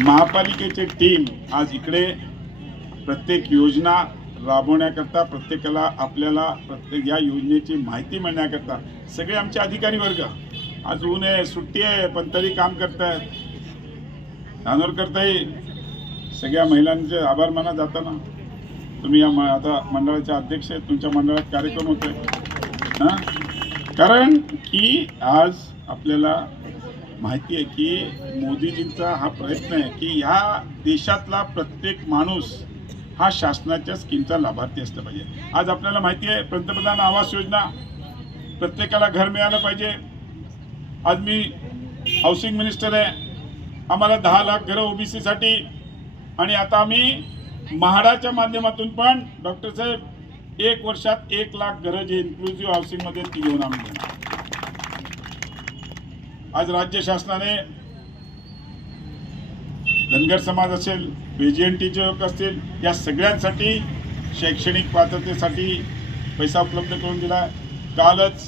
महापालिकेची टीम आज इकडे प्रत्येक योजना राबवण्याकरता प्रत्येकाला आपल्याला प्रत्येक या योजनेची माहिती मिळण्याकरता सगळे आमचे अधिकारी वर्ग आज ऊन आहे सुट्टी आहे पण तरी काम करतायत. धानोरकरताही सगळ्या महिलांचे आभार माना जाताना. तुम्ही या म- आता मंडळाचे अध्यक्ष आहेत तुमच्या मंडळात कार्यक्रम होतोय. हां? कारण की आज आपल्याला माहिती आहे की मोदीजींचा हा प्रयत्न आहे की ह्या देशातला प्रत्येक माणूस हा शासनाच्या स्कीमचा लाभार्थी असला पाहिजे. आज आपल्याला माहिती आहे पंतप्रधान आवास योजना प्रत्येकाला घर मिळालं पाहिजे. आज मी हाऊसिंग मिनिस्टर आहे. आम्हाला दहा लाख घरं ओबीसीसाठी आणि आता आम्ही म्हाडाच्या माध्यमातून पण डॉक्टर साहेब एक वर्षात एक लाख घरं जे इन्क्लुझिव्ह हाऊसिंगमध्ये ती घेऊन आम्ही देणार. आज राज्य शासनाने धनगर समाज असेल टीचे लोक असतील या सगळ्यांसाठी शैक्षणिक पात्रतेसाठी पैसा उपलब्ध करून दिला. कालच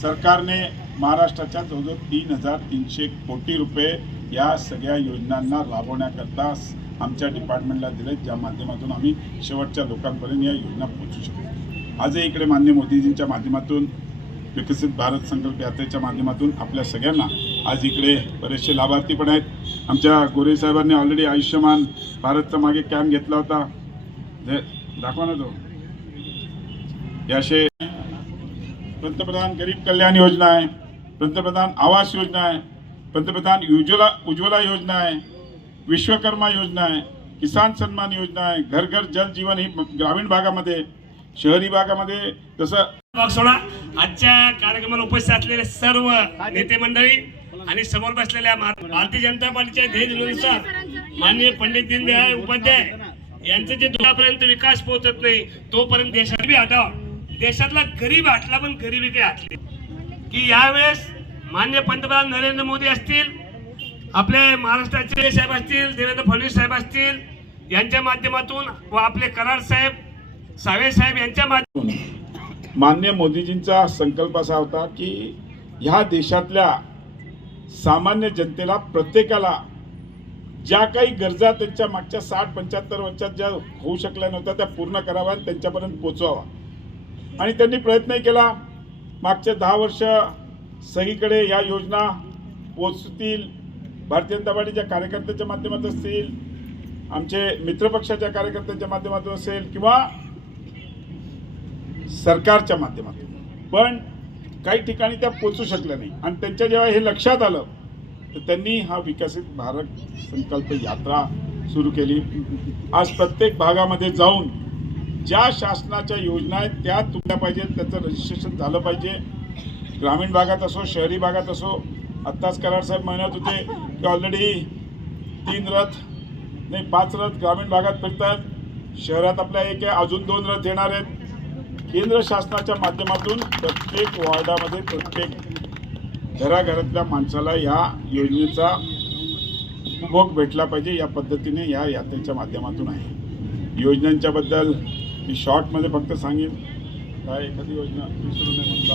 सरकारने महाराष्ट्राच्या जवळजवळ तीन हजार तीनशे कोटी रुपये या सगळ्या योजनांना राबवण्याकरता आमच्या डिपार्टमेंटला दिले ज्या माध्यमातून आम्ही शेवटच्या लोकांपर्यंत या योजना पोहोचू शकतो आजही इकडे मान्य मोदीजींच्या माध्यमातून विकसित भारत संकल्प यात्रेच्या माध्यमातून आपल्या सगळ्यांना आज इकडे बरेचसे लाभार्थी पण आहेत. आमच्या गोरे साहेबांनी ऑलरेडी आयुष्यमान भारतचा मागे कॅम्प घेतला होता. जे दाखवा ना तो. याशे पंतप्रधान गरीब कल्याण योजना आहे. पंतप्रधान आवास योजना आहे. पंतप्रधान उज्ज्वला उज्ज्वला योजना आहे. विश्वकर्मा योजना आहे. किसान सन्मान योजना आहे. घर घर जल जीवन ही ग्रामीण भागामध्ये शहरी भागामध्ये तसं भाग सोडा आजच्या कार्यक्रमाला उपस्थित असलेले सर्व नेते मंडळी आणि समोर बसलेल्या भारतीय जनता पार्टीच्या ध्येयनुसार माननीय पंडित दीनदयाळ उपाध्याय यांचं जे दुरापर्यंत विकास पोहोचत नाही तोपर्यंत देशात बी हटावा देशातला गरीब हटला पण गरिबी काही हटली की यावेळेस मान्य पंतप्रधान नरेंद्र मोदी असतील आपले महाराष्ट्राचे साहेब असतील देवेंद्र फडणवीस साहेब असतील यांच्या माध्यमातून व आपले कराड साहेब सावे साहेब यांच्या माध्यमातून. मान्य मोदीजींचा संकल्प असा होता की ह्या देशातल्या सामान्य जनतेला प्रत्येकाला ज्या काही गरजा त्यांच्या मागच्या साठ पंच्याहत्तर वर्षात ज्या होऊ शकल्या नव्हत्या त्या पूर्ण कराव्या आणि त्यांच्यापर्यंत पोचवावा आणि त्यांनी प्रयत्नही केला. मागचे दहा वर्ष सगळीकडे या योजना पोचतील भारतीय जनता पार्टीच्या कार्यकर्त्यांच्या माध्यमातून असतील. आमचे मित्रपक्षाच्या कार्यकर्त्यांच्या माध्यमातून असेल किंवा सरकारच्या माध्यमातून. पण काही ठिकाणी त्या पोचू शकल्या नाही. आणि त्यांच्या जेव्हा हे लक्षात आलं तर त्यांनी हा विकसित भारत संकल्प यात्रा सुरू केली. आज प्रत्येक भागामध्ये जाऊन ज्या शासनाच्या योजना आहेत त्या तुटल्या पाहिजेत. त्याचं रजिस्ट्रेशन झालं पाहिजे. ग्रामीण भागात असो शहरी भागात असो आत्ताच कराड साहेब म्हणत होते की ऑलरेडी तीन रथ नाही पाच रथ ग्रामीण भागात फिरतात. शहरात आपल्या एक आहे अजून दोन रथ येणार आहेत. केंद्र शासनाच्या माध्यमातून प्रत्येक वॉर्डामध्ये प्रत्येक घराघरातल्या माणसाला या योजनेचा उपभोग भेटला पाहिजे या पद्धतीने या यात्रेच्या माध्यमातून आहे. योजनांच्याबद्दल मी शॉर्टमध्ये फक्त सांगेन. काय एखादी योजना विसरू नये म्हणून